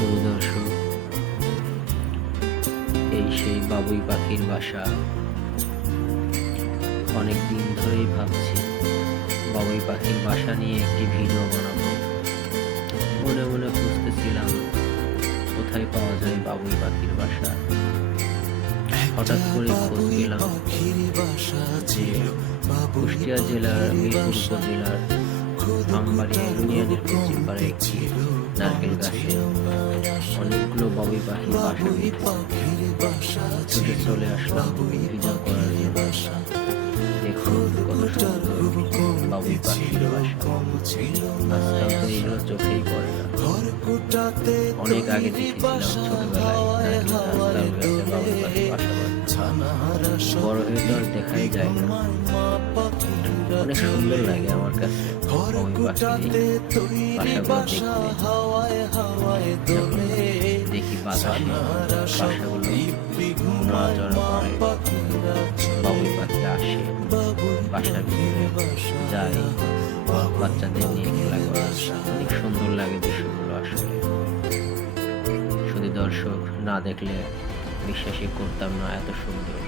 শুধু দর্শক, এই সেই বাবুই পাখির বাসা। অনেক দিন ধরেই ভাবছি বাবুই পাখির বাসা নিয়ে একটি ভিডিও বানাবো। মনে মনে খুঁজতেছিলাম কোথায় পাওয়া যায় বাবুই পাখির বাসা। হঠাৎ করে খোঁজ পেলাম যে কুষ্টিয়া জেলার মিরপুর উপজেলার আমবাড়িয়া ইউনিয়নের পশ্চিমপাড়ে একটি নারকেল গাছে অনেকগুলো বাবুই পাখির বাসা। ছুটে চলে আসলাম ভিডিও করার জন্য। দেখুন কত সুন্দর বাবুই পাখির বাসা। আজকাল তো এগুলো চোখেই পড়ে না। অনেক আগে দেখেছিলাম ছোটবেলায় নারকেল গাছে বাবুই পাখির বাসা বাঁধা। বড় হয়ে তো আর দেখাই যায় না। অনেক সুন্দর লাগে আমার কাছে বাবুই পাখির বাসাগুলো দেখতে। যখন দেখি বাতাসে বাসাগুলো নড়াচড়া করে, বাবুই পাখি আসে বাসার ভিতরে, যায় বাচ্চাদের নিয়ে খেলা করে। অনেক সুন্দর লাগে দৃশ্যগুলো আসলে। শুধু দর্শক না দেখলে বিশ্বাসই করতাম না এত সুন্দর।